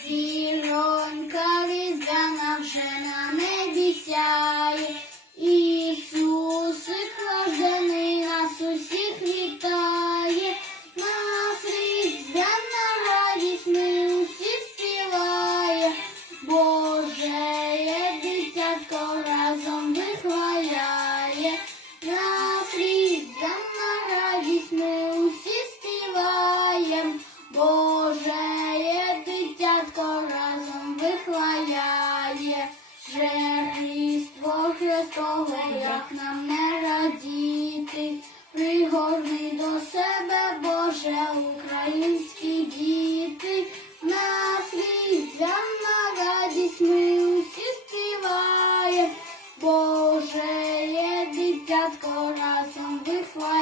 Зіронька різдвяна вже на небі сяє, Ісусик рождений нас усіх вітає, нас різдвяна радість ми усі співає, Боже дитятко разом вихваляє, вихваляє, вже Христво Христове, як нам не радіти, пригорни до себе, Боже, українські діти, нас різдвяна радість ми усі співаєм, Боже є дитятко разом вихваляє,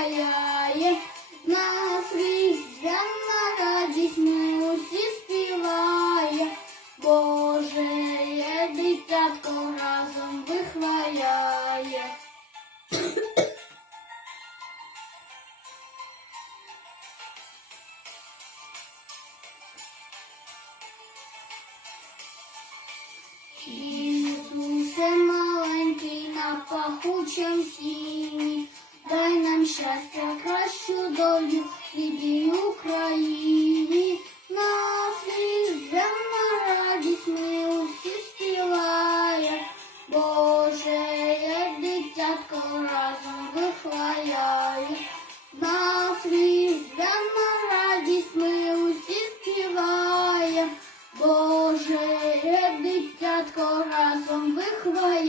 Ісусе маленький на пахучем сіні, дай нам щастя, кращу долю иди Україні. Нас cry.